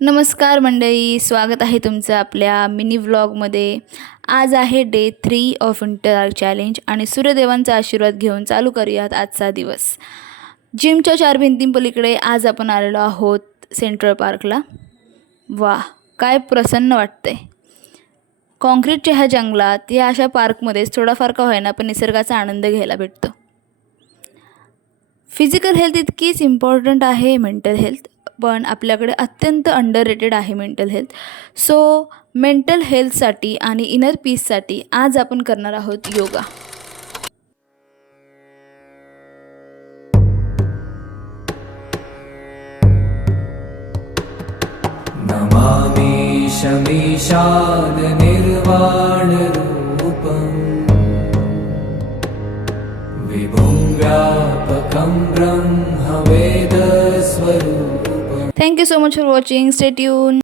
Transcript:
नमस्कार मंडळी, स्वागत आहे तुमचं आपल्या मिनी व्लॉगमध्ये। आज आहे डे 3 ऑफ इंटर चॅलेंज आणि सूर्यदेवांचा आशीर्वाद घेऊन चालू करूयात आजचा दिवस। जिमच्या 4 भिंतींपलीकडे आज आपण आलेलो आहोत सेंट्रल पार्कला। वाह, काय प्रसन्न वाटतंय। कॉन्क्रीटच्या ह्या जंगलात या अशा पार्कमध्येच थोडाफार का होईना पण निसर्गाचा आनंद घ्यायला भेटतो। फिजिकल हेल्थ इतकीच इम्पॉर्टंट आहे मेंटल हेल्थ, पण आपल्याकडे अत्यंत अंडररेटेड आहे मेंटल हेल्थ। सो मेंटल हेल्थसाठी आणि इनर पीससाठी आज आपण करणार आहोत योगा। नमामि शमीशान निर्वाण रूपम् विभुं व्यापकं ब्रह्म वेद स्वरूपम्। Thank you so much for watching, stay tune.